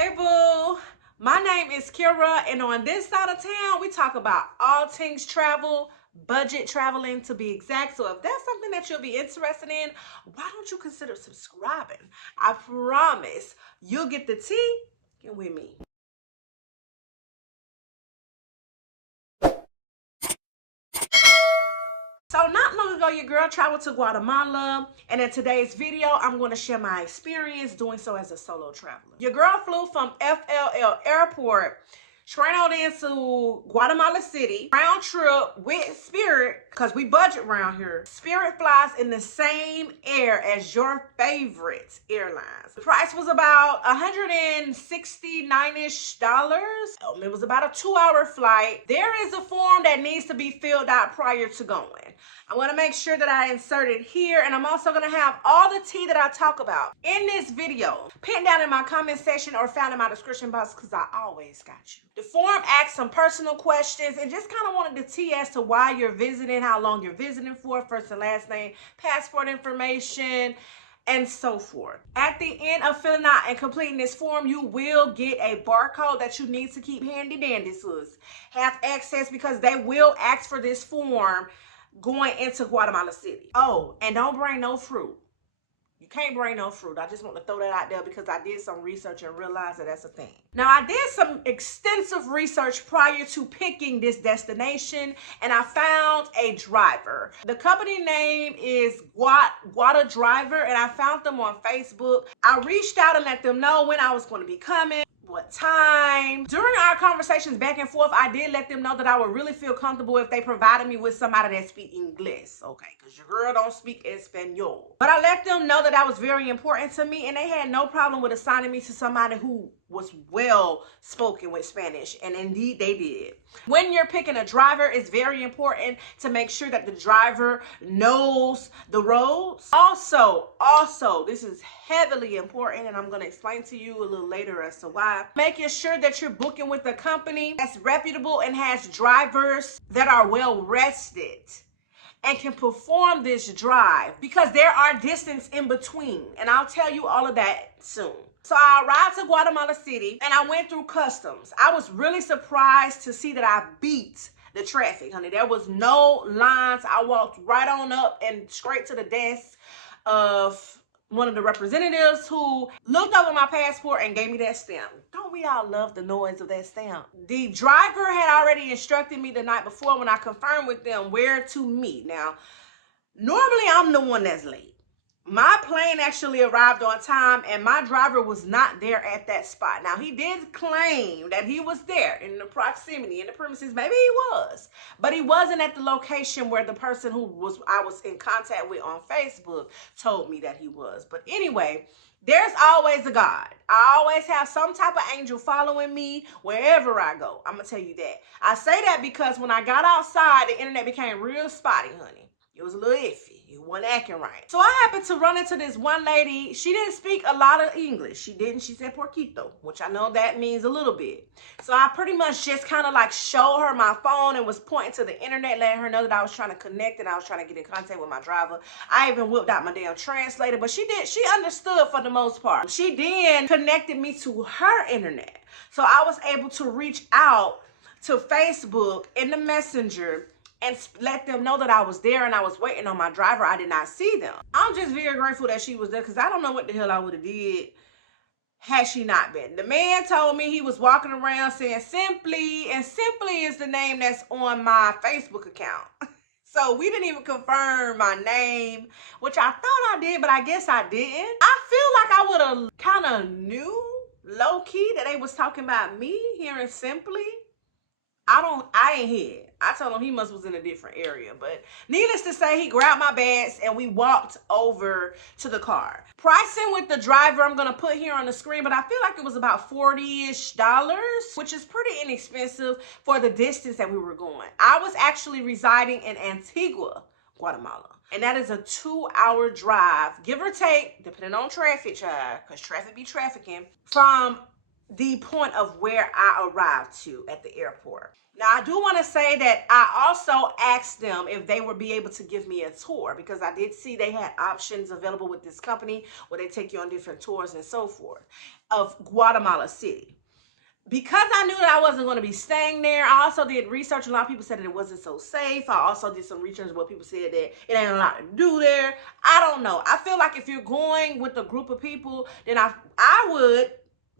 Hey boo, my name is Kira, and on this side of town, we talk about all things travel, budget traveling to be exact. So if that's something that you'll be interested in, why don't you consider subscribing? I promise you'll get the tea with me. So not long ago, your girl traveled to Guatemala, and in today's video, I'm going to share my experience doing so as a solo traveler. Your girl flew from FLL Airport straight on into Guatemala City, round trip with Spirit, because we budget around here. Spirit flies in the same air as your favorite airlines. The price was about $169-ish. It was about a 2-hour flight. There is a form that needs to be filled out prior to going. I want to make sure that I insert it here, and I'm also going to have all the tea that I talk about in this video pinned down in my comment section or found in my description box, because I always got you. The form asks some personal questions and just kind of wanted the tea as to why you're visiting, how long you're visiting for, first and last name, passport information, and so forth. At the end of filling out and completing this form, you will get a barcode that you need to keep handy dandy, sis. Have access, because they will ask for this form going into Guatemala City. Oh, and don't bring no fruit. You can't bring no fruit. I just want to throw that out there because I did some research and realized that that's a thing. Now, I did some extensive research prior to picking this destination, and I found a driver. The company name is Guatedriver, and I found them on Facebook. I reached out and let them know when I was going to be coming, what time. During our conversations back and forth, I did let them know that I would really feel comfortable if they provided me with somebody that speak English, okay, because your girl don't speak Espanol. But I let them know that that was very important to me, and they had no problem with assigning me to somebody who was well spoken with Spanish, and indeed they did. When you're picking a driver, it's very important to make sure that the driver knows the roads. Also, this is heavily important, and I'm going to explain to you a little later as to why. Making sure that you're booking with a company that's reputable and has drivers that are well rested and can perform this drive, because there are distance in between, and I'll tell you all of that soon. So I arrived to Guatemala City and I went through customs. I was really surprised to see that I beat the traffic, honey. There was no lines. I walked right on up and straight to the desk of one of the representatives, who looked over my passport and gave me that stamp. Don't we all love the noise of that stamp? The driver had already instructed me the night before when I confirmed with them where to meet. Now, normally I'm the one that's late. My plane actually arrived on time, and my driver was not there at that spot. Now, he did claim that he was there in the proximity, in the premises. Maybe he was, but he wasn't at the location where the person who I was in contact with on Facebook told me that he was. But anyway, there's always a God. I always have some type of angel following me wherever I go. I'm going to tell you that. I say that because when I got outside, the internet became real spotty, honey. It was a little iffy. It wasn't acting right. So I happened to run into this one lady. She didn't speak a lot of English. She didn't. She said poquito, which I know that means a little bit. So I pretty much just kind of like showed her my phone and was pointing to the internet, letting her know that I was trying to connect and I was trying to get in contact with my driver. I even whipped out my damn translator, but she understood for the most part. She then connected me to her internet. So I was able to reach out to Facebook in the messenger and let them know that I was there and I was waiting on my driver. I did not see them. I'm just very grateful that she was there, because I don't know what the hell I would have did had she not been. The man told me he was walking around saying Simply, and Simply is the name that's on my Facebook account. So we didn't even confirm my name, which I thought I did, but I guess I didn't. I feel like I would have kind of knew low-key that they was talking about me hearing Simply. I ain't here. I told him he was in a different area, but needless to say, he grabbed my bags and we walked over to the car. Pricing with the driver, I'm gonna put here on the screen, but I feel like it was about $40-ish, which is pretty inexpensive for the distance that we were going. I was actually residing in Antigua, Guatemala, and that is a 2-hour drive, give or take, depending on traffic, child, because traffic be trafficking, from the point of where I arrived to at the airport. Now, I do want to say that I also asked them if they would be able to give me a tour, because I did see they had options available with this company where they take you on different tours and so forth. of Guatemala City. Because I knew that I wasn't going to be staying there, I also did research. A lot of people said that it wasn't so safe. I also did some research where people said that it ain't a lot to do there. I don't know. I feel like if you're going with a group of people, then I would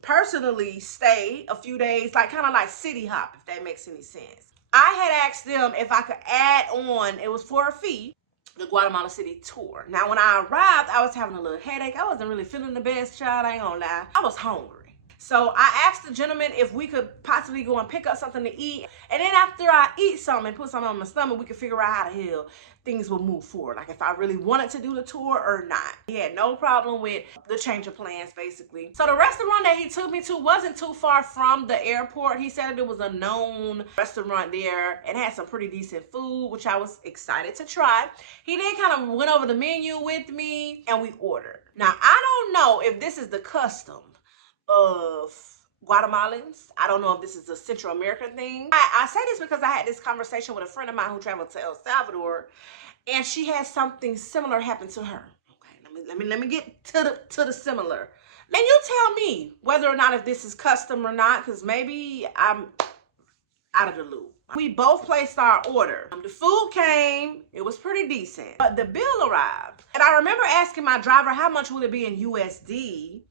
personally stay a few days, like kind of like city hop, if that makes any sense. I had asked them if I could add on, it was for a fee, the Guatemala City tour. Now, when I arrived, I was having a little headache. I wasn't really feeling the best, child. I ain't gonna lie. I was hungry. So I asked the gentleman if we could possibly go and pick up something to eat. And then after I eat something and put something on my stomach, we could figure out how the hell things will move forward. Like if I really wanted to do the tour or not. He had no problem with the change of plans, basically. So the restaurant that he took me to wasn't too far from the airport. He said that it was a known restaurant there and had some pretty decent food, which I was excited to try. He then kind of went over the menu with me and we ordered. Now, I don't know if this is the custom of Guatemalans. I don't know if this is a Central American thing. I say this because I had this conversation with a friend of mine who traveled to El Salvador, and she had something similar happen to her. Okay, let me get to the similar. And you tell me whether or not if this is custom or not, because maybe I'm out of the loop. We both placed our order. The food came, it was pretty decent, but the bill arrived. And I remember asking my driver, how much would it be in USD?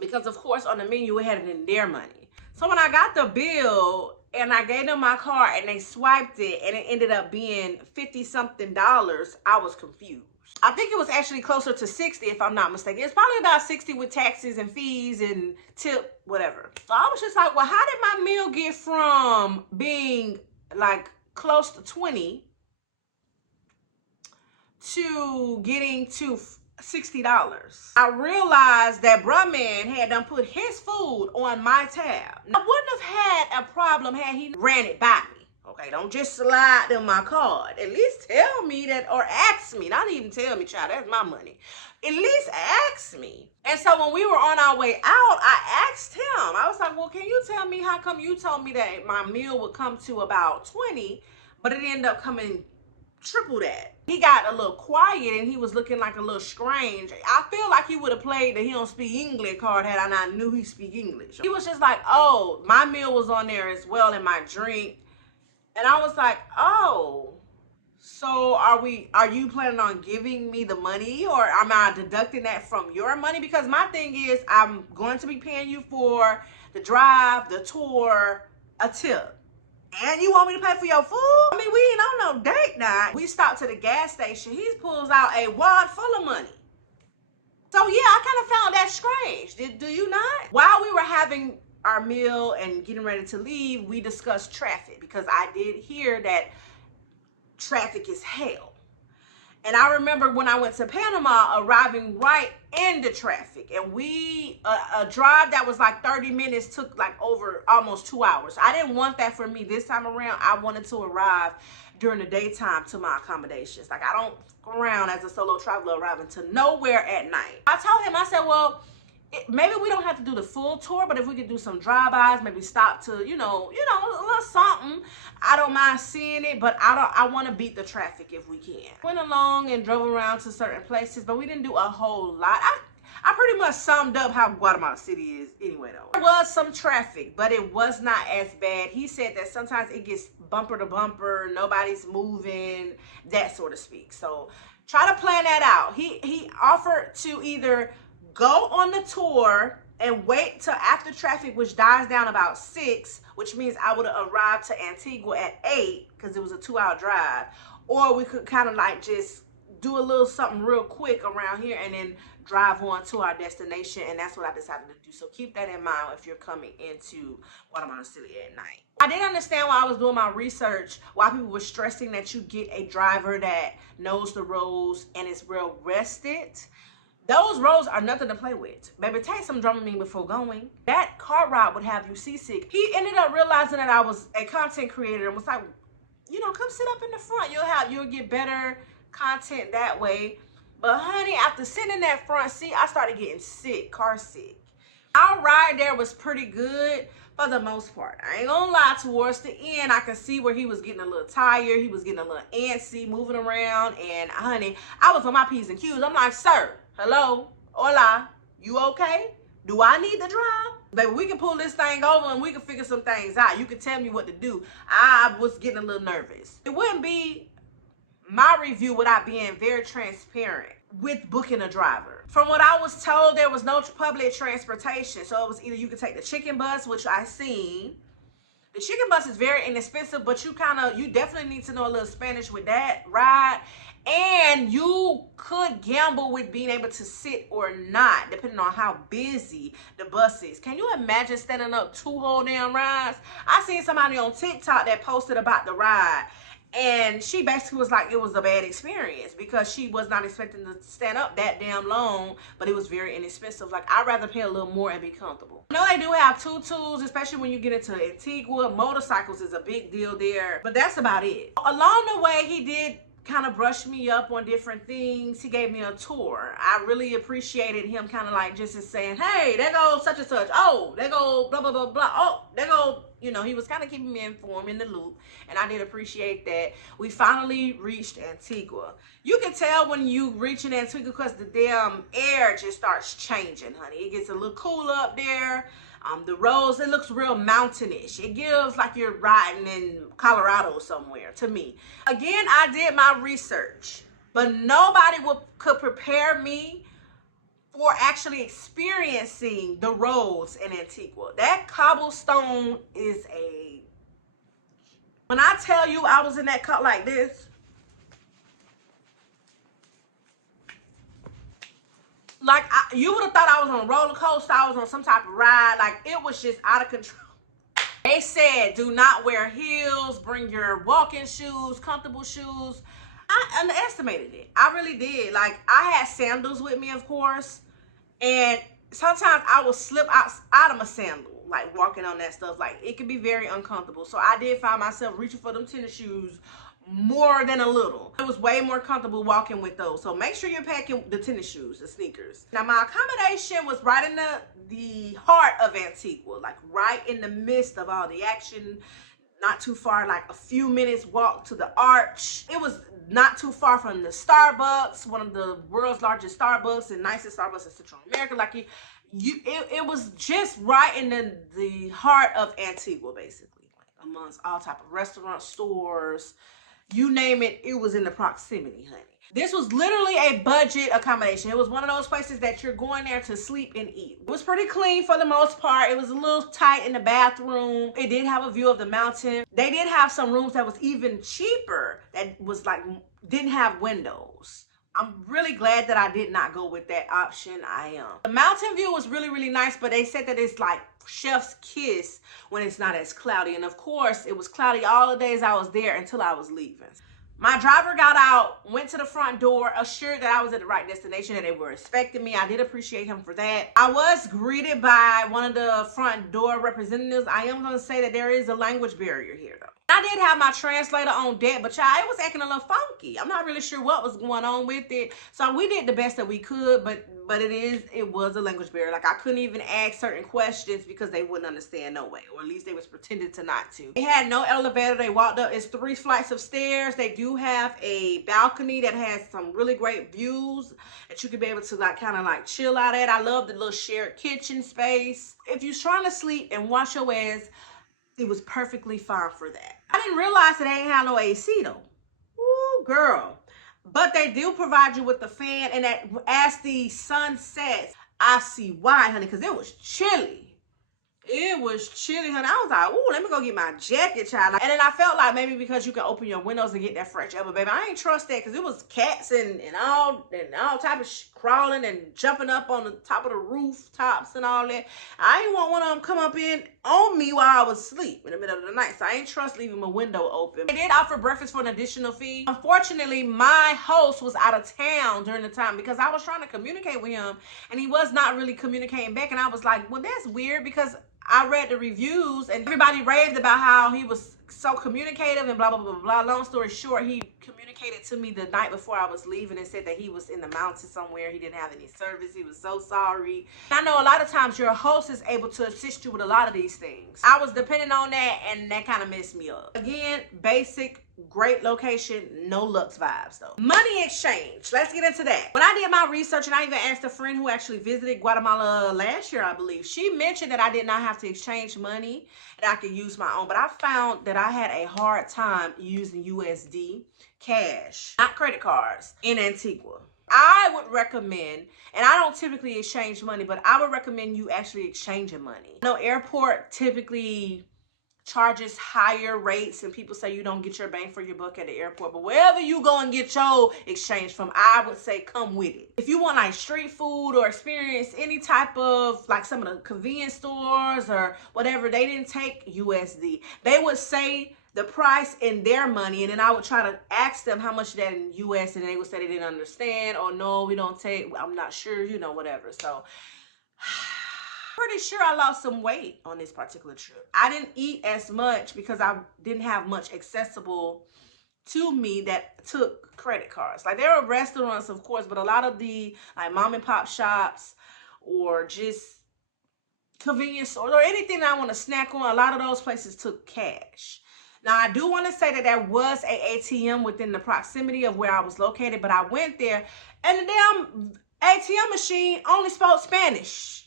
Because of course on the menu it had it in their money. So when I got the bill and I gave them my card and they swiped it and it ended up being $50-something, I was confused. I think it was actually closer to 60 if I'm not mistaken. It's probably about 60 with taxes and fees and tip, whatever. So I was just like, well, how did my meal get from being like close to 20 to getting to $60? I realized that bruh man had done put his food on my tab. I wouldn't have had a problem had he ran it by me. Okay, don't just slide them my card. At least tell me that, or ask me. Not even tell me, child, that's my money. At least ask me. And so when we were on our way out, I asked him. I was like, well, can you tell me how come you told me that my meal would come to about 20, but it ended up coming triple that? He got a little quiet and he was looking like a little strange. I feel like he would have played the he don't speak English card had I not knew he speak English. He was just like, oh, my meal was on there as well and my drink. And I was like, oh, so are you planning on giving me the money, or am I deducting that from your money? Because my thing is, I'm going to be paying you for the drive, the tour, a tip. And you want me to pay for your food? I mean, we ain't on no date night. We stopped to the gas station. He pulls out a wad full of money. So yeah, I kind of found that strange. Do you not? While we were having our meal and getting ready to leave, we discussed traffic, because I did hear that traffic is hell. And I remember when I went to Panama, arriving right in the traffic, and a drive that was like 30 minutes took like over almost 2 hours. I didn't want that for me this time around. I wanted to arrive during the daytime to my accommodations. Like, I don't go around as a solo traveler arriving to nowhere at night. I told him, I said, well, maybe we don't have to do the full tour, but if we could do some drive-bys, maybe stop to, you know, a little something, I don't mind seeing it, but I want to beat the traffic if we can. Went along and drove around to certain places, but we didn't do a whole lot. I pretty much summed up how Guatemala City is anyway, though. There was some traffic, but it was not as bad. He said that sometimes it gets bumper to bumper, nobody's moving, that sort of speak. So try to plan that out. He offered to either go on the tour and wait till after traffic, which dies down about 6, which means I would have arrived to Antigua at 8 because it was a 2-hour drive. Or we could kind of like just do a little something real quick around here and then drive on to our destination. And that's what I decided to do. So keep that in mind if you're coming into Guatemala City at night. I didn't understand while I was doing my research why people were stressing that you get a driver that knows the roads and is well rested. Those roads are nothing to play with. Baby, take some Dramamine before going. That car ride would have you seasick. He ended up realizing that I was a content creator and was like, you know, come sit up in the front. You'll get better content that way. But honey, after sitting in that front seat, I started getting sick, car sick. Our ride there was pretty good for the most part. I ain't gonna lie, towards the end, I could see where he was getting a little tired. He was getting a little antsy, moving around. And honey, I was on my P's and Q's. I'm like, sir, hello, hola, you okay? Do I need to drive? Baby, we can pull this thing over and we can figure some things out. You can tell me what to do. I was getting a little nervous. It wouldn't be my review without being very transparent with booking a driver. From what I was told, there was no public transportation. So it was either you could take the chicken bus, which I seen. The chicken bus is very inexpensive, but you definitely need to know a little Spanish with that ride. And you could gamble with being able to sit or not, depending on how busy the bus is. Can you imagine standing up 2 whole damn rides? I seen somebody on TikTok that posted about the ride, and she basically was like, it was a bad experience because she was not expecting to stand up that damn long, but it was very inexpensive. Like, I'd rather pay a little more and be comfortable. I know they do have tutus, especially when you get into Antigua. Motorcycles is a big deal there, but that's about it. Along the way, he did kind of brushed me up on different things. He gave me a tour. I really appreciated him kind of like just saying, hey, there goes such and such. Oh, there goes blah, blah, blah, blah. Oh, there goes, you know, he was kind of keeping me informed in the loop. And I did appreciate that. We finally reached Antigua. You can tell when you reach in Antigua because the damn air just starts changing, honey. It gets a little cooler up there. The roads, it looks real mountainish. It gives like you're riding in Colorado somewhere to me. Again, I did my research, but nobody could prepare me for actually experiencing the roads in Antigua. That cobblestone is when I tell you I was in that cut like this, like, you would have thought I was on a roller coaster. I was on some type of ride. Like, it was just out of control. They said, do not wear heels. Bring your walking shoes, comfortable shoes. I underestimated it. I really did. Like, I had sandals with me, of course. And sometimes I would slip out of my sandal, like, walking on that stuff. Like, it could be very uncomfortable. So I did find myself reaching for them tennis shoes more than a little. It was way more comfortable walking with those. So make sure you're packing the tennis shoes, the sneakers. Now, my accommodation was right in the heart of Antigua, like right in the midst of all the action. Not too far, like a few minutes walk to the arch. It was not too far from the Starbucks, one of the world's largest Starbucks and nicest Starbucks in Central America. Like it was just right in the heart of Antigua, basically, like amongst all type of restaurants, stores. You name it, it was in the proximity, honey. This was literally a budget accommodation. It was one of those places that you're going there to sleep and eat. It was pretty clean for the most part. It was a little tight in the bathroom. It did have a view of the mountain. They did have some rooms that was even cheaper that was like, didn't have windows. I'm really glad that I did not go with that option. I am. The mountain view was really, really nice, but they said that it's like chef's kiss when it's not as cloudy. And of course, it was cloudy all the days I was there until I was leaving. My driver got out, went to the front door, assured that I was at the right destination and they were expecting me. I did appreciate him for that. I was greeted by one of the front door representatives. I am going to say that there is a language barrier here, though. I did have my translator on deck, but y'all, it was acting a little funky. I'm not really sure what was going on with it. So we did the best that we could, but it was a language barrier. Like, I couldn't even ask certain questions because they wouldn't understand no way, or at least they was pretending to not to. They had no elevator. They walked up. It's 3 flights of stairs. They do have a balcony that has some really great views that you could be able to like kind of like chill out at. I love the little shared kitchen space. If you're trying to sleep and wash your ass, it was perfectly fine for that. I didn't realize that they ain't have no AC though. Ooh, girl. But they do provide you with the fan, and that as the sun sets, I see why, honey, because it was chilly. It was chilly, honey. I was like, ooh, let me go get my jacket, child. And then I felt like maybe because you can open your windows and get that fresh air, but baby, I ain't trust that because it was cats and all type of crawling and jumping up on the top of the rooftops and all that. I ain't want one of them come up in on me while I was asleep in the middle of the night, so I ain't trust leaving my window open. They did offer breakfast for an additional fee. Unfortunately, my host was out of town during the time because I was trying to communicate with him and he was not really communicating back, and I was like, well, that's weird because I read the reviews and everybody raved about how he was so communicative and blah, blah, blah, blah. Long story short, he communicated to me the night before I was leaving and said that he was in the mountains somewhere. He didn't have any service. He was so sorry. I know a lot of times your host is able to assist you with a lot of these things. I was depending on that and that kind of messed me up. Again, basic Great location, no Lux vibes though. Money exchange, let's get into that. When I did my research, and I even asked a friend who actually visited Guatemala last year, I believe, she mentioned that I did not have to exchange money and I could use my own, but I found that I had a hard time using USD cash, not credit cards, in Antigua. I would recommend, and I don't typically exchange money, but I would recommend you actually exchanging money. I know airport typically charges higher rates, and people say you don't get your bang for your buck at the airport, but wherever you go and get your exchange from, I would say come with it. If you want like street food or experience any type of like some of the convenience stores or whatever, they didn't take USD. They would say the price in their money, and then I would try to ask them how much that in US, and they would say they didn't understand, or no, we don't take, I'm not sure, you know, whatever. So pretty sure I lost some weight on this particular trip. I didn't eat as much because I didn't have much accessible to me that took credit cards. Like there are restaurants, of course, but a lot of the like mom and pop shops or just convenience stores or anything that I want to snack on, a lot of those places took cash. Now, I do want to say that there was a ATM within the proximity of where I was located, but I went there and the damn ATM machine only spoke Spanish.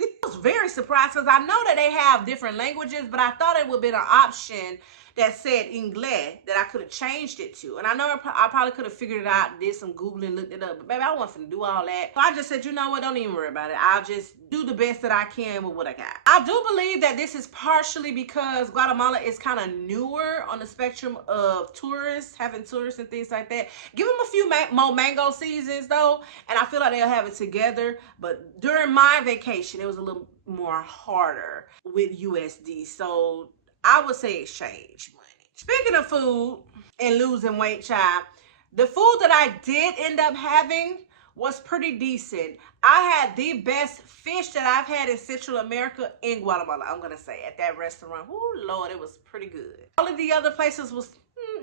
I was very surprised because I know that they have different languages, but I thought it would have been an option that said English that I could have changed it to. And I know I probably could have figured it out, did some Googling, looked it up. But baby, I wasn't finna do all that. So I just said, you know what? Don't even worry about it. I'll just do the best that I can with what I got. I do believe that this is partially because Guatemala is kind of newer on the spectrum of tourists, having tourists and things like that. Give them a few more mango seasons though, and I feel like they'll have it together. But during my vacation, it was a little more harder with USD. So I would say exchange money. Speaking of food and losing weight, child, the food that I did end up having was pretty decent. I had the best fish that I've had in Central America in Guatemala, I'm gonna say, at that restaurant. Oh Lord, it was pretty good. All of the other places was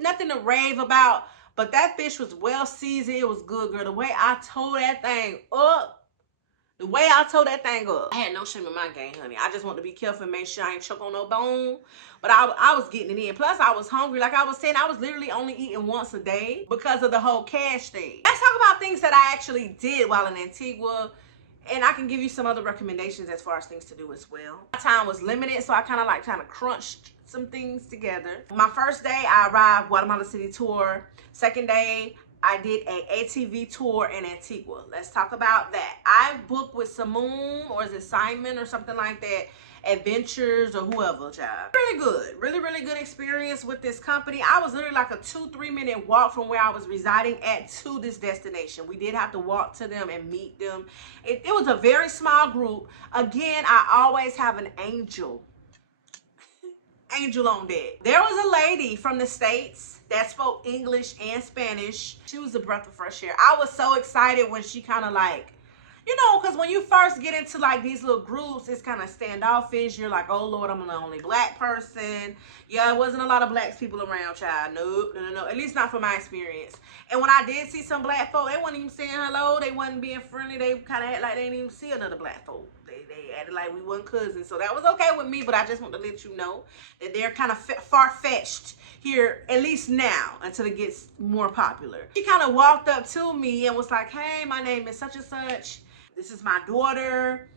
nothing to rave about, but that fish was well seasoned. It was good, girl. The way I tore that thing up, I had no shame in my game, honey. I just want to be careful and make sure I ain't choke on no bone. But I was getting it in. Plus, I was hungry. Like I was saying, I was literally only eating once a day because of the whole cash thing. Let's talk about things that I actually did while in Antigua. And I can give you some other recommendations as far as things to do as well. My time was limited, so I kind of crunched some things together. My first day, I arrived Guatemala City tour. Second day, I did a ATV tour in Antigua. Let's talk about that. I booked with Simone, or is it Simon or something like that, Adventures or whoever, child. Really good, really good experience with this company. I was literally like a 2-3 minute walk from where I was residing at to this destination. We did have to walk to them and meet them. It was a very small group. Again, I always have an angel on deck. There was a lady from the States that spoke English and Spanish. She was a breath of fresh air. I was so excited when she kind of like, you know, because when you first get into like these little groups, it's kind of standoffish. You're like, oh Lord, I'm the only black person. Yeah, it wasn't a lot of black people around, child. No. At least not from my experience. And when I did see some black folk, they wasn't even saying hello. They wasn't being friendly. They kind of act like they didn't even see another black folk. They acted like we weren't cousins. So that was okay with me, but I just want to let you know that they're kind of far-fetched here, at least now, until it gets more popular. She kind of walked up to me and was like, hey, my name is such and such. This is my daughter.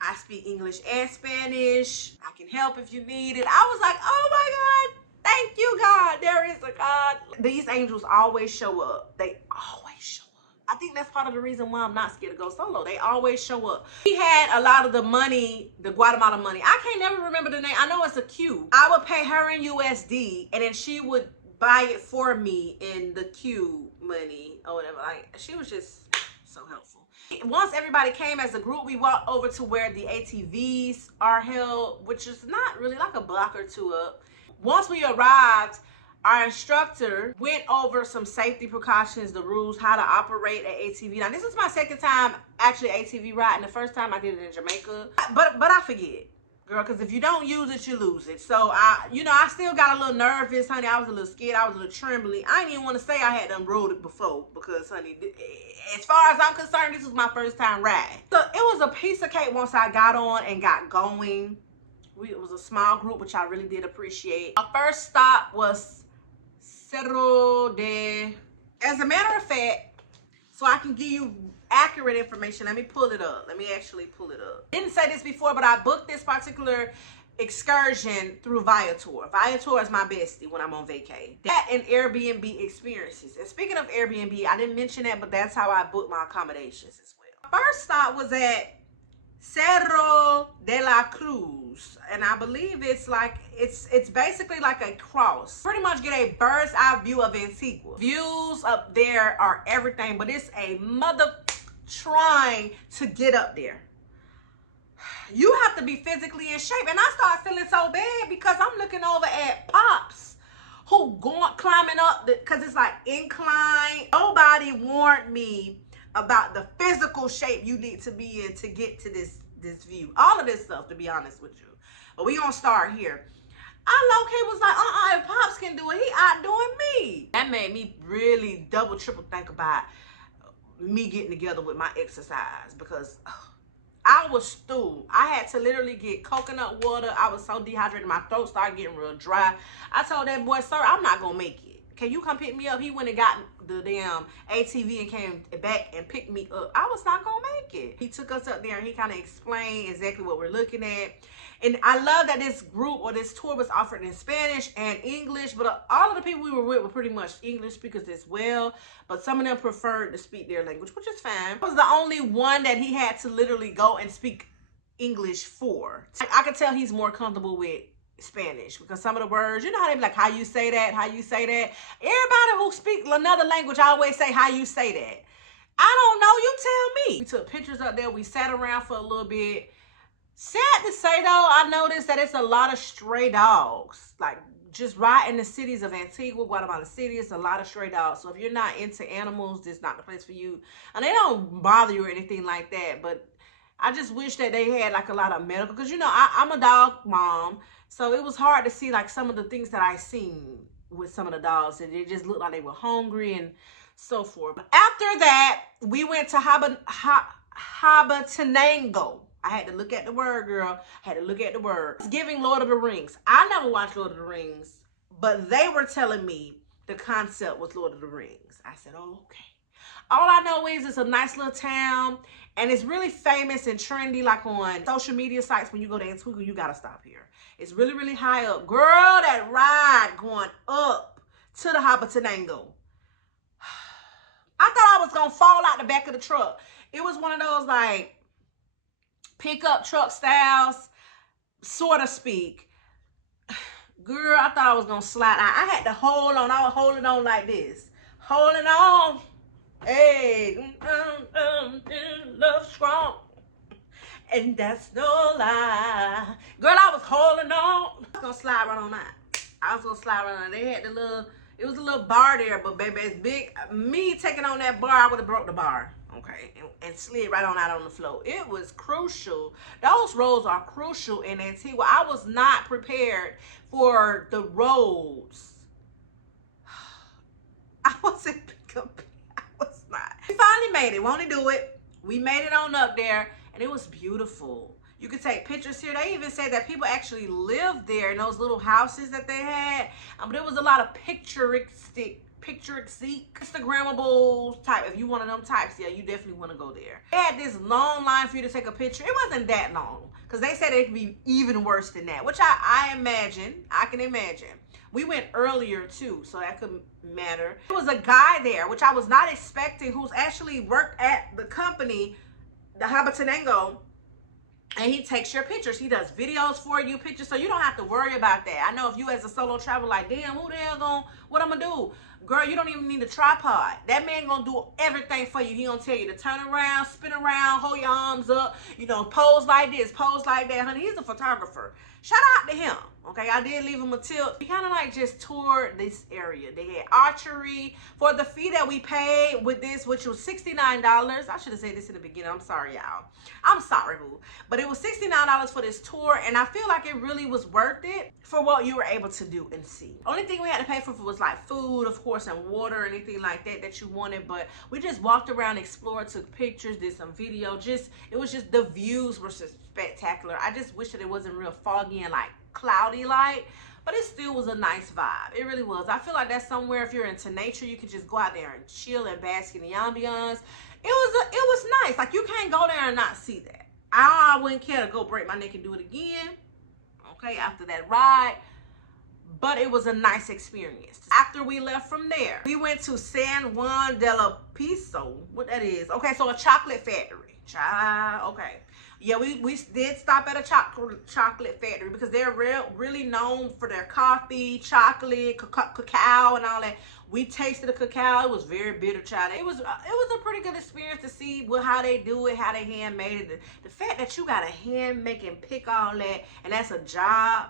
I speak English and Spanish. I can help if you need it. I was like, oh my God, thank you, God. There is a God. These angels always show up. They always show up. I think that's part of the reason why I'm not scared to go solo. They always show up. She had a lot of the money, the Guatemala money. I can't never remember the name. I know it's a Q. I would pay her in USD, and then she would buy it for me in the Q money or whatever. Like, she was just so helpful. Once everybody came as a group, we walked over to where the ATVs are held, which is not really like a block or two up. Once we arrived, our instructor went over some safety precautions, the rules, how to operate an ATV. Now, this is my second time actually ATV riding. The first time I did it in Jamaica, but I forget, girl, because if you don't use it, you lose it. So I still got a little nervous, honey. I was a little scared. I was a little trembling. I didn't even want to say I had done rode it before because, honey, as far as I'm concerned, this was my first time riding. So it was a piece of cake once I got on and got going. It was a small group, which I really did appreciate. Our first stop was Cerro de... As a matter of fact, so I can give you accurate information, let me pull it up. Let me actually pull it up. Didn't say this before, but I booked this particular excursion through Viator. Viator is my bestie when I'm on vacay. That and Airbnb experiences. And speaking of Airbnb, I didn't mention that, but that's how I booked my accommodations as well. First stop was at Cerro de la Cruz, and I believe it's like it's basically like a cross. Pretty much get a bird's eye view of Antigua. Views up there are everything, but it's a mother trying to get up there. You have to be physically in shape, and I started feeling so bad because I'm looking over at Pops who climbing up because it's like incline. Nobody warned me about the physical shape you need to be in to get to this view. All of this stuff, to be honest with you. But we gonna start here. I low-key was like, if Pops can do it, he outdoing me. That made me really double, triple think about me getting together with my exercise because I was through. I had to literally get coconut water. I was so dehydrated. My throat started getting real dry. I told that boy, sir, I'm not gonna make it. Can you come pick me up? He went and got the damn ATV and came back and picked me up. I was not gonna make it. He took us up there and he kind of explained exactly what we're looking at. And I love that this group or this tour was offered in Spanish and English, but all of the people we were with were pretty much English speakers as well. But some of them preferred to speak their language, which is fine. I was the only one that he had to literally go and speak English for. I could tell he's more comfortable with Spanish because some of the words, you know how they be like, how you say that, how you say that. Everybody who speaks another language always say how you say that. I don't know, you tell me. We took pictures up there. We sat around for a little bit. Sad to say though, I noticed that it's a lot of stray dogs. Like just right in the cities of Antigua, Guatemala City, it's a lot of stray dogs. So if you're not into animals, this is not the place for you. And they don't bother you or anything like that. But I just wish that they had like a lot of medical, because you know, I'm a dog mom. So it was hard to see like some of the things that I seen with some of the dogs, and it just looked like they were hungry and so forth. After that, we went to Habatanango. I had to look at the word, girl. I had to look at the word. It's giving Lord of the Rings. I never watched Lord of the Rings, but they were telling me the concept was Lord of the Rings. I said, oh, okay. All I know is it's a nice little town, and it's really famous and trendy, like on social media sites. When you go to Antigua, you gotta stop here. It's really, really high up. Girl, that ride going up to the Habatanango. I thought I was gonna fall out the back of the truck. It was one of those like pickup truck styles, so to speak. Girl, I thought I was gonna slide out. I had to hold on. I was holding on like this. Holding on. Hey, love strong. And that's no lie. Girl, I was holding on. I was gonna slide right on out. I was gonna slide right on. They had the little, it was a little bar there, but baby, it's big. Me taking on that bar, I would have broke the bar. Okay, and slid right on out on the floor. It was crucial. Those roads are crucial in Antigua. I was not prepared for the roads. I wasn't prepared. I was not. We finally made it. Won't he do it? We made it on up there, and it was beautiful. You could take pictures here. They even said that people actually lived there in those little houses that they had. But there was a lot of picturesque, Instagrammable type. If you one of them types, yeah, you definitely want to go there. They had this long line for you to take a picture. It wasn't that long, because they said it could be even worse than that, which I can imagine. We went earlier too, so that could matter. There was a guy there, which I was not expecting, who's actually worked at the company, the Habatanango, and he takes your pictures. He does videos for you, pictures, so you don't have to worry about that. I know if you as a solo traveler, like, damn, who the hell what I'm gonna do? Girl, you don't even need a tripod. That man gonna do everything for you. He gonna tell you to turn around, spin around, hold your arms up, you know, pose like this, pose like that. Honey, he's a photographer. Shout out to him. Okay, I did leave him a tip. We kind of like just toured this area. They had archery for the fee that we paid with this, which was $69. I should have said this in the beginning. I'm sorry, y'all. I'm sorry, boo. But it was $69 for this tour, and I feel like it really was worth it for what you were able to do and see. Only thing we had to pay for was like food, of course, and water, anything like that that you wanted. But we just walked around, explored, took pictures, did some video. It was just, the views were just spectacular. I just wish that it wasn't real foggy and like cloudy like, but it still was a nice vibe. It really was. I feel like that's somewhere, if you're into nature, you can just go out there and chill and bask in the ambiance. It was nice. Like, you can't go there and not see that. I wouldn't care to go break my neck and do it again, okay, after that ride. But it was a nice experience. After we left from there, we went to San Juan de la Piso. What that is? Okay, so a chocolate factory. Okay. Yeah, we did stop at a chocolate factory because they're really known for their coffee, chocolate, cacao, and all that. We tasted the cacao. It was very bitter, child. It was a pretty good experience to see how they do it, how they handmade it. The fact that you got to hand make and pick all that, and that's a job,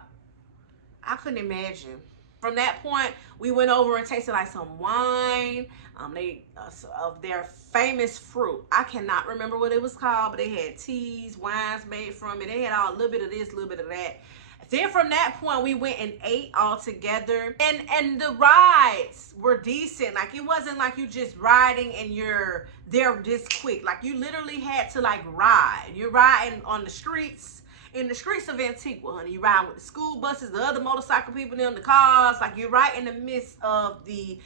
I couldn't imagine. From that point, we went over and tasted like some wine. Of their famous fruit. I cannot remember what it was called, but they had teas, wines made from it. They had a little bit of this, a little bit of that. Then from that point, we went and ate all together. And the rides were decent. Like, it wasn't like you just riding and you're there this quick. Like, you literally had to like ride. You're riding on the streets. In the streets of Antigua, honey. You ride with the school buses, the other motorcycle people in the cars. Like, you're right in the midst of the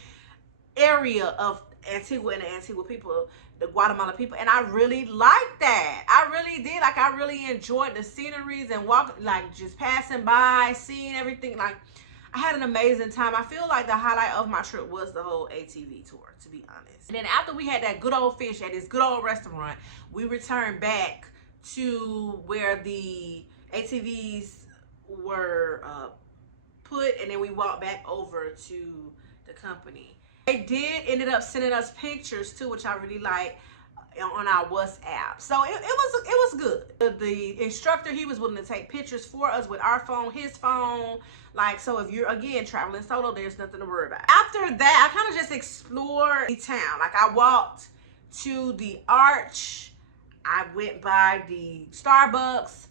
area of Antigua and the Antigua people, the Guatemala people, and I really liked that. I really did. Like, I really enjoyed the sceneries and walking, like just passing by, seeing everything. Like, I had an amazing time. I feel like the highlight of my trip was the whole ATV tour, to be honest. And then after we had that good old fish at this good old restaurant, we returned back to where the ATVs were put, and then we walked back over to the company. They ended up sending us pictures too, which I really like, on our WhatsApp. So it was good. The instructor, he was willing to take pictures for us with our phone, his phone. Like, so if you're, again, traveling solo, there's nothing to worry about. After that, I kind of just explored the town. Like, I walked to the Arch. I went by the Starbucks.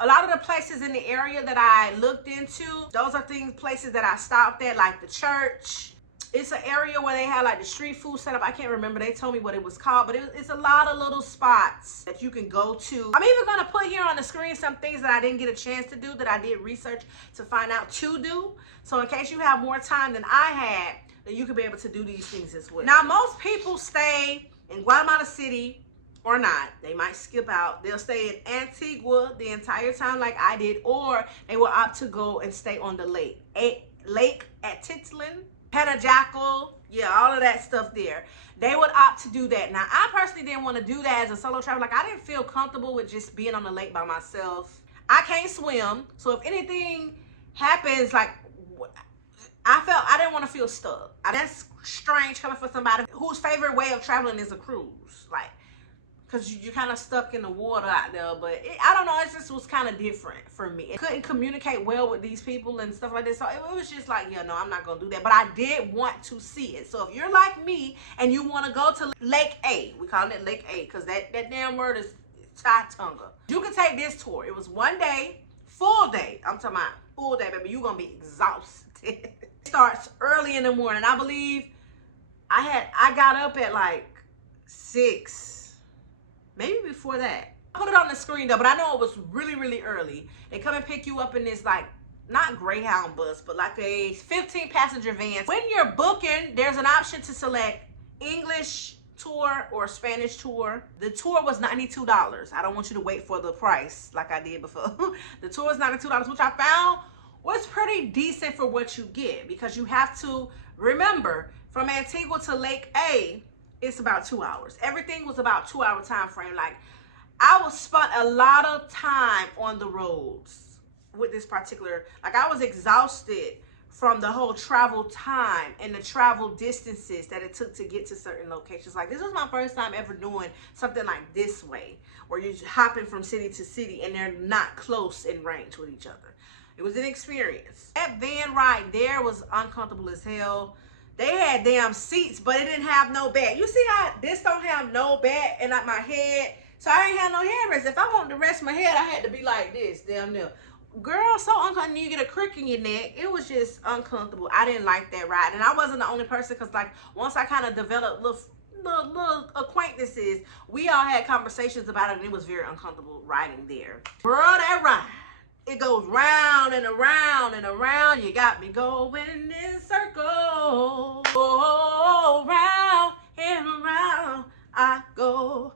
A lot of the places in the area that I looked into, those are places that I stopped at, like the church. It's an area where they had like the street food set up. I can't remember. They told me what it was called, but it's a lot of little spots that you can go to. I'm even going to put here on the screen some things that I didn't get a chance to do, that I did research to find out to do. So in case you have more time than I had, then you could be able to do these things as well. Now, most people stay in Guatemala City or not. They might skip out. They'll stay in Antigua the entire time like I did, or they will opt to go and stay on the lake. Lake Atitlan, Petajackal, yeah, all of that stuff there. They would opt to do that. Now, I personally didn't want to do that as a solo traveler. Like, I didn't feel comfortable with just being on the lake by myself. I can't swim, so if anything happens, like, I didn't want to feel stuck. That's strange coming from somebody whose favorite way of traveling is a cruise. Like, because you're kind of stuck in the water out there. But I don't know, it just was kind of different for me. I couldn't communicate well with these people and stuff like that. So it was just like, yeah, no, I'm not going to do that. But I did want to see it. So if you're like me and you want to go to Lake A, we call it Lake A because that damn word is Chatonga. You can take this tour. It was 1 day, full day. I'm talking about full day, baby. You're going to be exhausted. It starts early in the morning. I believe I got up at like 6. Maybe before that. I put it on the screen though, but I know it was really, really early. They come and pick you up in this, like, not Greyhound bus, but like a 15-passenger van. When you're booking, there's an option to select English tour or Spanish tour. The tour was $92. I don't want you to wait for the price like I did before. The tour was $92, which I found was pretty decent for what you get, because you have to remember, from Antigua to Lake A, it's about 2 hours. Everything was about 2 hour time frame. Like, I was spent a lot of time on the roads with this particular, like, I was exhausted from the whole travel time and the travel distances that it took to get to certain locations. Like, this was my first time ever doing something like this way, where you're hopping from city to city and they're not close in range with each other. It was an experience. That van ride there was uncomfortable as hell. They had damn seats, but it didn't have no back. You see how this don't have no back and like my head? So I ain't have no headrest. If I wanted to rest my head, I had to be like this, damn near. girl, so uncomfortable. You get a crick in your neck. It was just uncomfortable. I didn't like that ride. And I wasn't the only person, because like once I kind of developed little acquaintances, we all had conversations about it, and it was very uncomfortable riding there. Bro, that ride, it goes round and around and around. You got me going in circles. Oh, round and around I go.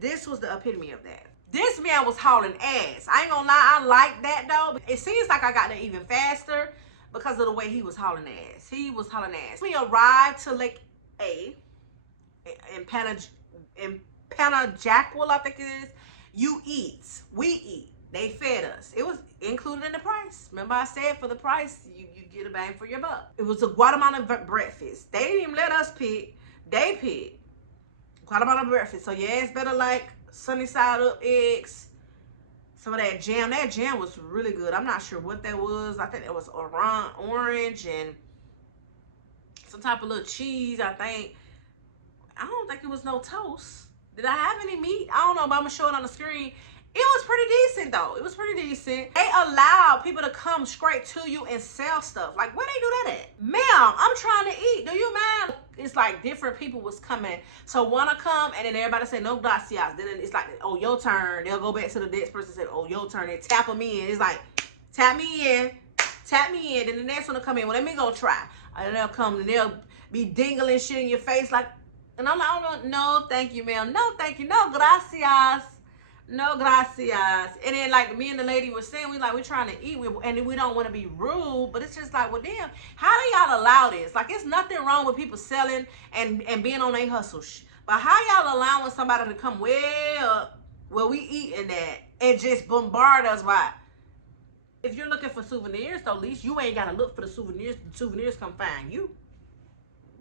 This was the epitome of that. This man was hauling ass. I ain't gonna lie, I like that though. It seems like I got there even faster because of the way he was hauling ass. He was hauling ass. We arrived to Lake A in Panajachwal, I think it is. You eat, we eat. They fed us. It was included in the price. Remember I said for the price, you get a bang for your buck. It was a Guatemalan breakfast. They didn't even let us pick. They picked Guatemalan breakfast. So your ass better like sunny side up eggs, some of that jam. That jam was really good. I'm not sure what that was. I think it was orange and some type of little cheese, I think. I don't think it was no toast. Did I have any meat? I don't know, but I'm gonna show it on the screen. It was pretty decent though. It was pretty decent. They allowed people to come straight to you and sell stuff. Like, where they do that at? Ma'am, I'm trying to eat. Do you mind? It's like different people was coming. So one will come and then everybody say, no gracias. Then it's like, oh, your turn. They'll go back to the next person and say, oh, your turn. They tap them in. It's like, tap me in. Tap me in. Then the next one will come in. Well, let me go try. And they'll come and they'll be dingling shit in your face. Like, and I'm like, oh, no, thank you, ma'am. No, thank you. No, gracias. No gracias. And then like me and the lady was saying, we're trying to eat, and we don't want to be rude, but it's just like, well, damn, how do y'all allow this? Like, it's nothing wrong with people selling and being on a hustle, but how y'all allowing somebody to come way up where we eating at and just bombard us? Why? If you're looking for souvenirs, though, at least you ain't gotta look for the souvenirs. The souvenirs come find you.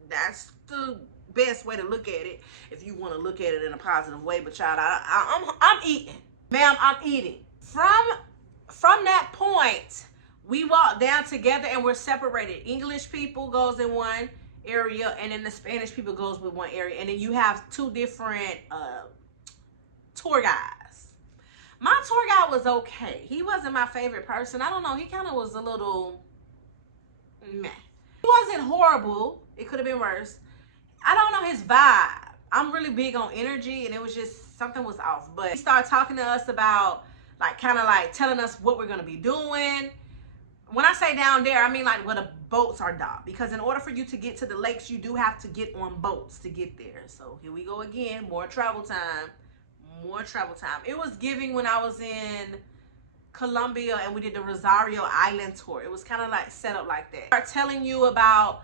That's the best way to look at it, if you want to look at it in a positive way. But child, I'm eating, ma'am. I'm eating. From that point, we walk down together and we're separated. English people goes in one area, and then the Spanish people goes with one area, and then you have two different tour guides. My tour guide was okay. He wasn't my favorite person. I don't know. He kind of was a little meh. He wasn't horrible. It could have been worse. I don't know his vibe. I'm really big on energy, and it was just, something was off. But he started talking to us about, like, kind of like telling us what we're going to be doing. When I say down there, I mean like where the boats are docked. Because in order for you to get to the lakes, you do have to get on boats to get there. So here we go again. More travel time. More travel time. It was giving when I was in Colombia and we did the Rosario Island tour. It was kind of like set up like that. Start telling you about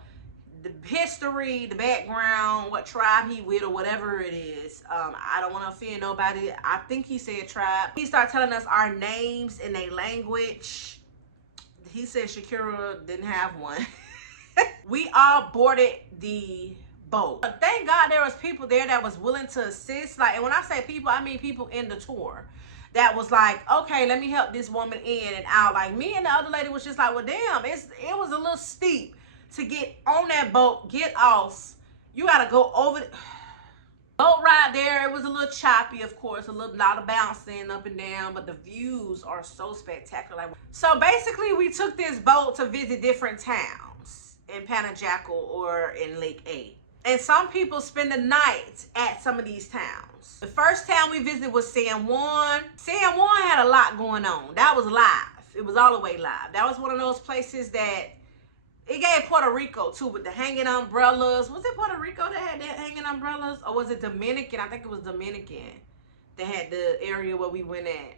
the history, the background, what tribe he with or whatever it is. I don't want to offend nobody. I think he said tribe. He started telling us our names in a language. He said Shakira didn't have one. We all boarded the boat. But thank God there was people there that was willing to assist. Like, and when I say people, I mean people in the tour that was like, okay, let me help this woman in and out. Like, me and the other lady was just like, well, damn, it was a little steep to get on that boat, get off. You gotta go over the boat ride there. It was a little choppy, of course, a lot of bouncing up and down, but the views are so spectacular. So basically, we took this boat to visit different towns in Panajachwal or in Lake A. And some people spend the night at some of these towns. The first town we visited was San Juan. San Juan had a lot going on. That was live. It was all the way live. That was one of those places that it gave Puerto Rico too, with the hanging umbrellas. Was it Puerto Rico that had that hanging umbrellas? Or was it Dominican? I think it was Dominican that had the area where we went at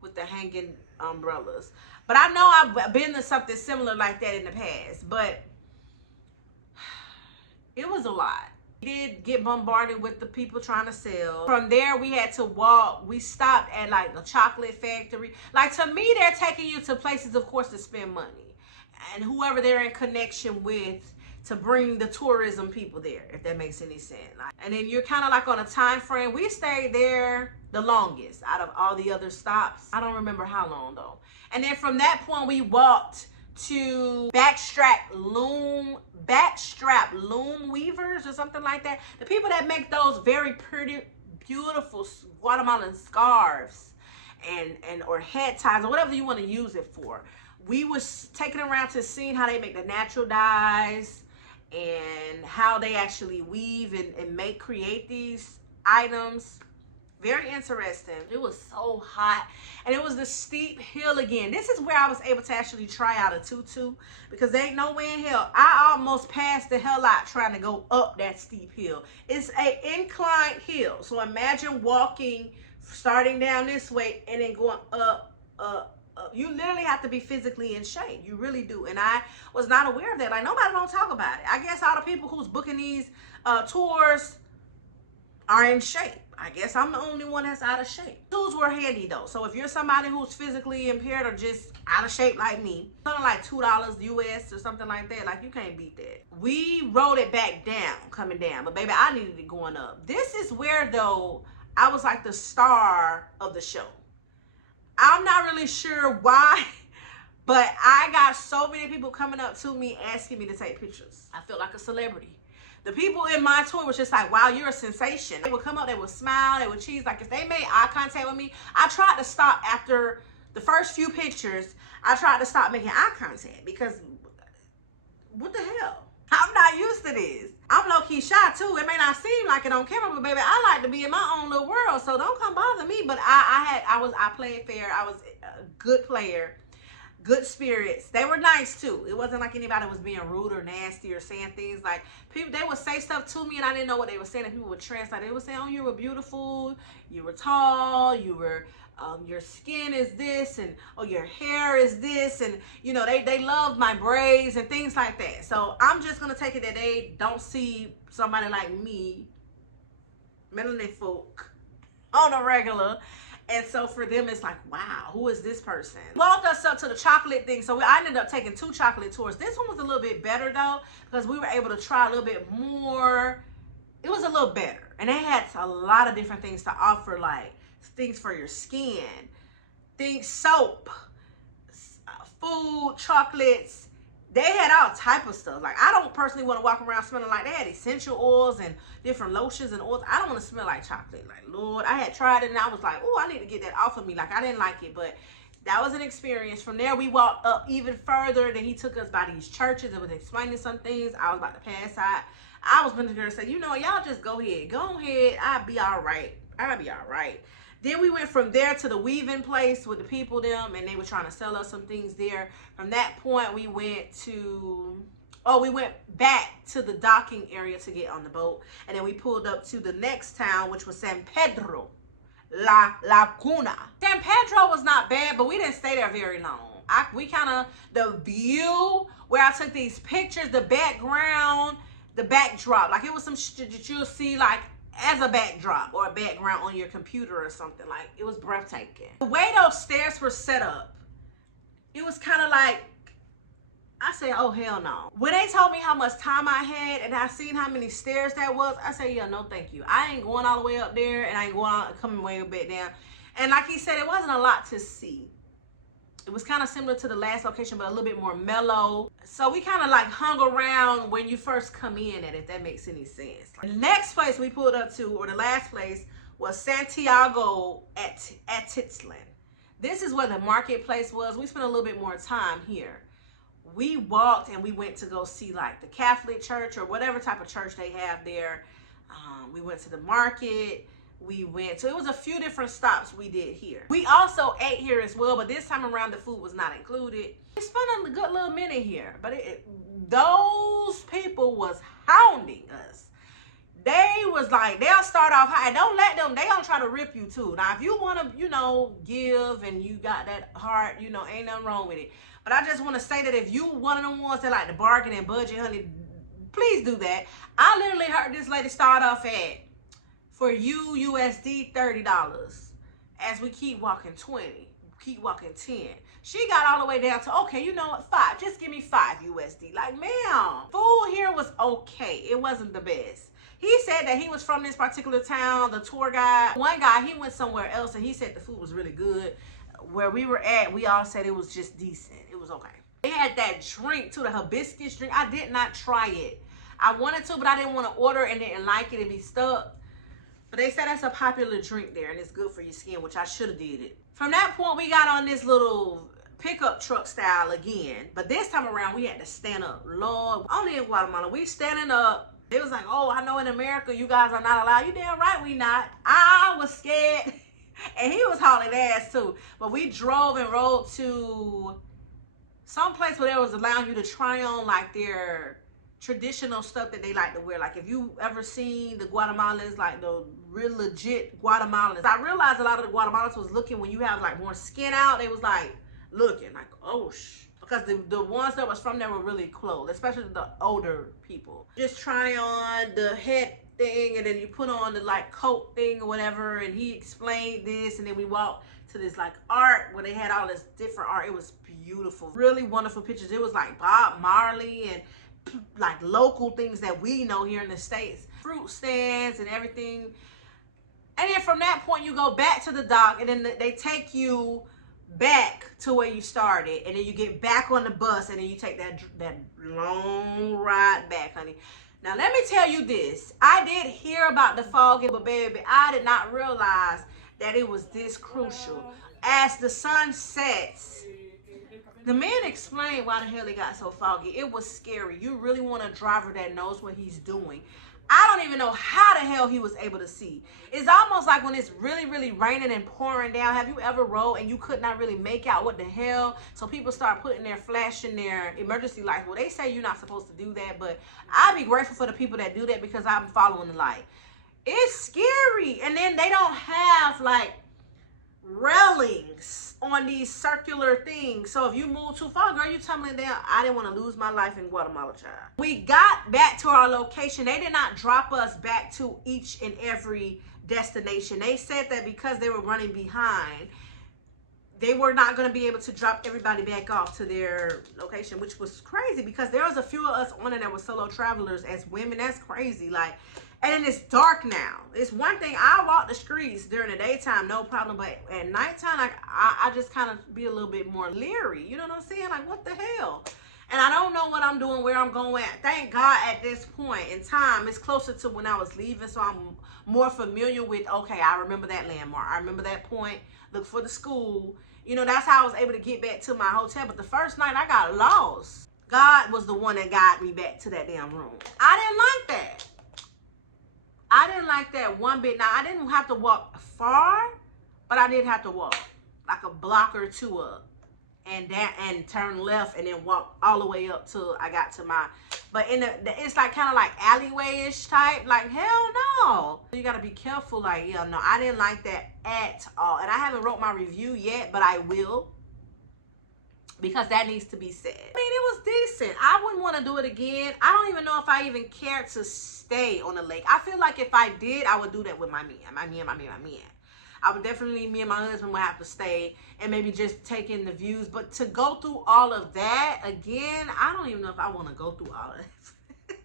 with the hanging umbrellas. But I know I've been to something similar like that in the past. But it was a lot. We did get bombarded with the people trying to sell. From there, we had to walk. We stopped at like a chocolate factory. Like, to me, they're taking you to places, of course, to spend money. And whoever they're in connection with to bring the tourism people there, if that makes any sense. And then you're kind of like on a time frame. We stayed there the longest out of all the other stops. I don't remember how long though. And then from that point, we walked to backstrap loom weavers or something like that. The people that make those very pretty, beautiful Guatemalan scarves. and or head ties or whatever you want to use it for. We was taking around to seeing how they make the natural dyes and how they actually weave and create these items. Very interesting. It was so hot, and it was the steep hill again. This is where I was able to actually try out a tutu, because there ain't no way in hell. I almost passed the hell out trying to go up that steep hill. It's an inclined hill, so imagine walking, starting down this way and then going up, up. You literally have to be physically in shape. You really do. And I was not aware of that. Like, nobody don't talk about it. I guess all the people who's booking these tours are in shape. I guess I'm the only one that's out of shape. Tools were handy though. So if you're somebody who's physically impaired or just out of shape like me, something like $2 US or something like that, like you can't beat that. We rode it back down, coming down, but baby, I needed it going up. This is where though, I was like the star of the show. I'm not really sure why, but I got so many people coming up to me asking me to take pictures. I felt like a celebrity. The people in my tour was just like, wow, you're a sensation. They would come up, they would smile, they would cheese. Like if they made eye contact with me, I tried to stop after the first few pictures. I tried to stop making eye contact because what the hell? I'm not used to this. I'm low-key shy too. It may not seem like it on camera, but baby, I like to be in my own little world. So don't come bother me. But I played fair. I was a good player. Good spirits. They were nice too. It wasn't like anybody was being rude or nasty or saying things like people. They would say stuff to me and I didn't know what they were saying. And people would translate. They would say, "Oh, you were beautiful. You were tall. You were, your skin is this, and oh, your hair is this, and you know they love my braids and things like that." So I'm just gonna take it that they don't see somebody like me, melanin folk, on a regular. And so for them, it's like, wow, who is this person? Walked us up to the chocolate thing. So I ended up taking 2 chocolate tours. This one was a little bit better though, because we were able to try a little bit more. It was a little better. And they had a lot of different things to offer, like things for your skin, things, soap, food, chocolates. They had all type of stuff. Like, I don't personally want to walk around smelling like, they had essential oils and different lotions and oils. I don't want to smell like chocolate. Like, Lord, I had tried it and I was like, oh, I need to get that off of me. Like, I didn't like it, but that was an experience. From there, we walked up even further. Then he took us by these churches and was explaining some things. I was about to pass out. I was going to say, you know, y'all just go ahead. Go ahead. I'll be all right. I'll be all right. Then we went from there to the weaving place with the people them, and they were trying to sell us some things there. From that point, we went back to the docking area to get on the boat. And then we pulled up to the next town, which was San Pedro La Laguna. San Pedro was not bad, but we didn't stay there very long. The view where I took these pictures, the background, the backdrop, like it was some shit that you'll see like as a backdrop or a background on your computer or something. Like, it was breathtaking. The way those stairs were set up, it was kind of like, I said, oh, hell no. When they told me how much time I had and I seen how many stairs that was, I said, yeah, no, thank you. I ain't going all the way up there and I ain't coming way back down. And like he said, it wasn't a lot to see. It was kind of similar to the last location, but a little bit more mellow. So we kind of like hung around when you first come in, and if that makes any sense. The next place we pulled up to, or the last place, was Santiago Atitlan. This is where the marketplace was. We spent a little bit more time here. We walked and we went to go see like the Catholic church or whatever type of church they have there. We went to the market. It was a few different stops we did here. We also ate here as well, but this time around the food was not included. We spent a good little minute here, but those people was hounding us. They was like, they'll start off high. Don't let them, they gonna try to rip you too. Now, if you wanna, give and you got that heart, ain't nothing wrong with it. But I just wanna say that if you one of them ones that like to bargain and budget, honey, please do that. I literally heard this lady start off at, for USD, $30. As we keep walking, 20, keep walking, 10. She got all the way down to, okay, you know what, 5. Just give me 5 USD. Like, ma'am, food here was okay. It wasn't the best. He said that he was from this particular town, the tour guide. One guy, he went somewhere else and he said the food was really good. Where we were at, we all said it was just decent. It was okay. They had that drink too, the hibiscus drink. I did not try it. I wanted to, but I didn't want to order and didn't like it and be stuck. But they said that's a popular drink there and it's good for your skin, which I should have did it. From that point, we got on this little pickup truck style again. But this time around, we had to stand up. Lord, only in Guatemala, we standing up. It was like, oh, I know in America, you guys are not allowed. You damn right we not. I was scared. And he was hauling ass too. But we drove and rode to some place where they was allowing you to try on like their traditional stuff that they like to wear. Like if you ever seen the Guatemalans, like the real legit Guatemalans. I realized a lot of the Guatemalans was looking when you have like more skin out. They was like looking like, oh because the ones that was from there were really close, especially the older people. Just try on the head thing and then you put on the like coat thing or whatever, and he explained this, and then we walked to this like art where they had all this different art. It was beautiful, really wonderful pictures. It was like Bob Marley and like local things that we know here in the States, fruit stands and everything. And then from that point you go back to the dock, and then they take you back to where you started, and then you get back on the bus, and then you take that long ride back, honey. Now let me tell you this, I did hear about the fogging, but baby, I did not realize that it was this crucial. As the sun sets, the man explained why the hell it got so foggy. It was scary. You really want a driver that knows what he's doing. I don't even know how the hell he was able to see. It's almost like when it's really, really raining and pouring down. Have you ever rode and you could not really make out what the hell? So people start putting their flashing their emergency lights. Well, they say you're not supposed to do that, but I'd be grateful for the people that do that because I'm following the light. It's scary. And then they don't have like railings on these circular things, so if you move too far, girl, you tumbling down. I didn't want to lose my life in Guatemala, child. We got back to our location. They did not drop us back to each and every destination. They said that because they were running behind, they were not going to be able to drop everybody back off to their location, which was crazy because there was a few of us on it that were solo travelers as women. That's crazy. Like, and then it's dark now. It's one thing, I walk the streets during the daytime, no problem, but at nighttime, like, I just kind of be a little bit more leery. You know what I'm saying? Like, what the hell? And I don't know what I'm doing, where I'm going at. Thank God at this point in time, it's closer to when I was leaving, so I'm more familiar with, okay, I remember that landmark. I remember that point. Look for the school. You know, that's how I was able to get back to my hotel. But the first night, I got lost. God was the one that guided me back to that damn room. I didn't like that. I didn't like that one bit. Now, I didn't have to walk far, but I did have to walk like a block or two up and turn left and then walk all the way up till I got to my, but in it's like kind of like alleyway-ish type, like hell no. You got to be careful, like, yeah, no, I didn't like that at all. And I haven't wrote my review yet, but I will, because that needs to be said. I mean, it was decent. I wouldn't want to do it again. I don't even know if I even care to stay on the lake. I feel like if I did, I would do that with my man. I would definitely, me and my husband would have to stay and maybe just take in the views. But to go through all of that again, I don't even know if I want to go through all of that.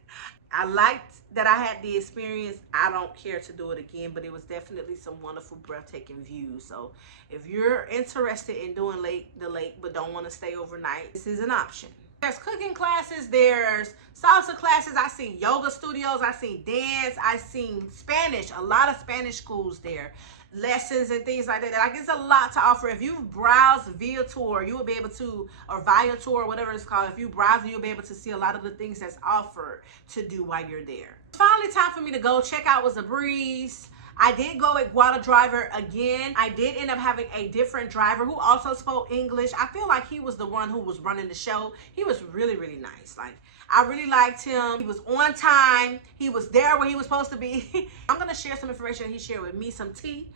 I liked that I had the experience. I don't care to do it again, but it was definitely some wonderful, breathtaking views. So if you're interested in doing the lake but don't want to stay overnight, this is an option. There's cooking classes, there's salsa classes, I seen yoga studios, I seen dance, I seen Spanish, a lot of Spanish schools there, lessons and things like that. Like, it's a lot to offer. If you browse via tour, you will be able to, or via tour, whatever it's called, if you browse, you'll be able to see a lot of the things that's offered to do while you're there. Finally, time for me to go. Checkout was a breeze. I did go with Guatedriver again. I did end up having a different driver who also spoke English. I feel like he was the one who was running the show. He was really, really nice. Like, I really liked him. He was on time. He was there where he was supposed to be. I'm going to share some information he shared with me, some tea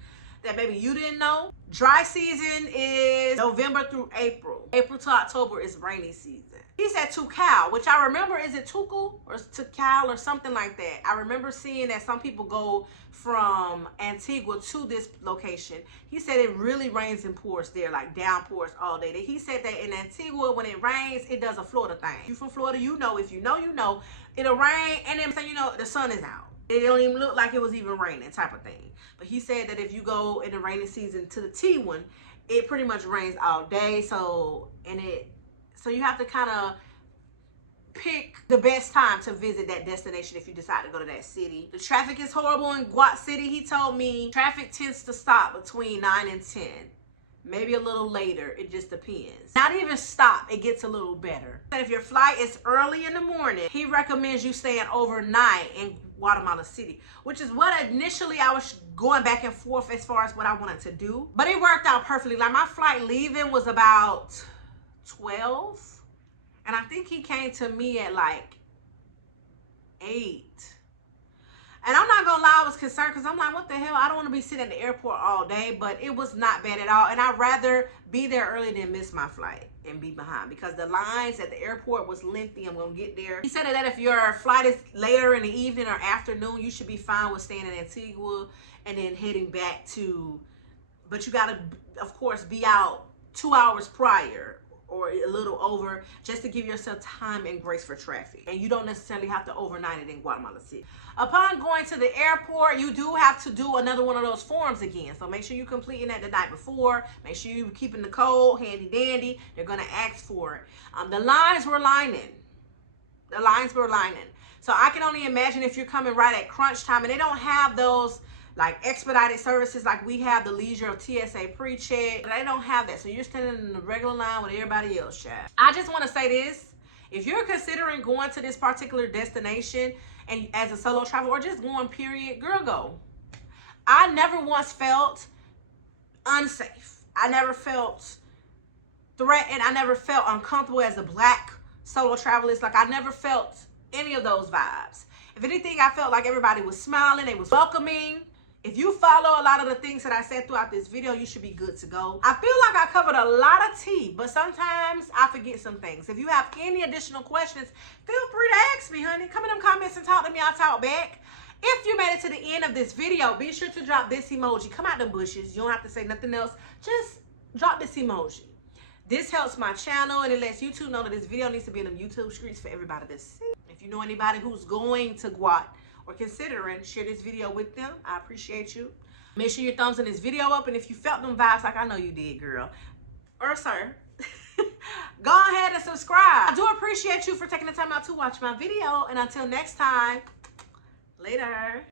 that maybe you didn't know. Dry season is November through April. April to October is rainy season. He said Tucal, which I remember, is it Tucal or Tucal or something like that? I remember seeing that some people go from Antigua to this location. He said it really rains and pours there, like downpours all day. He said that in Antigua, when it rains, it does a Florida thing. If you're from Florida, you know. If you know, you know. It'll rain, and then you know, the sun is out. It don't even look like it was even raining, type of thing. But he said that if you go in the rainy season to the T one, it pretty much rains all day. So you have to kind of pick the best time to visit that destination if you decide to go to that city. The traffic is horrible in Guat City. He told me traffic tends to stop between 9 and 10. maybe a little later. It just depends. Not even stop, it gets a little better. And if your flight is early in the morning, he recommends you staying overnight in Guatemala City, which is what initially I was going back and forth as far as what I wanted to do. But it worked out perfectly. Like my flight leaving was about 12. And I think he came to me at like 8. And I'm not gonna lie, I was concerned because I'm like, what the hell? I don't want to be sitting at the airport all day, but it was not bad at all. And I'd rather be there early than miss my flight and be behind because the lines at the airport was lengthy. I'm gonna get there. He said that if your flight is later in the evening or afternoon, you should be fine with staying in Antigua and then heading back to, but you gotta, of course, be out 2 hours prior or a little over, just to give yourself time and grace for traffic. And you don't necessarily have to overnight it in Guatemala City. Upon going to the airport, you do have to do another one of those forms again. So make sure you're completing that the night before. Make sure you're keeping the code handy dandy. They're gonna ask for it. The lines were lining. The lines were lining. So I can only imagine if you're coming right at crunch time and they don't have those like expedited services like we have, the leisure of TSA pre-check. They don't have that. So you're standing in the regular line with everybody else, child. I just want to say this. If you're considering going to this particular destination and as a solo traveler or just going period, girl, go. I never once felt unsafe. I never felt threatened. I never felt uncomfortable as a Black solo traveler. Like I never felt any of those vibes. If anything, I felt like everybody was smiling. They was welcoming. If you follow a lot of the things that I said throughout this video, you should be good to go. I feel like I covered a lot of tea, but sometimes I forget some things. If you have any additional questions, feel free to ask me, honey. Come in them comments and talk to me. I'll talk back. If you made it to the end of this video, be sure to drop this emoji. Come out the bushes. You don't have to say nothing else. Just drop this emoji. This helps my channel and it lets YouTube know that this video needs to be in them YouTube streets for everybody to see. If you know anybody who's going to Guat or considering, share this video with them. I appreciate you. Make sure your thumbs in this video up, and if you felt them vibes like I know you did, girl or sir, go ahead and subscribe. I do appreciate you for taking the time out to watch my video, and until next time, later.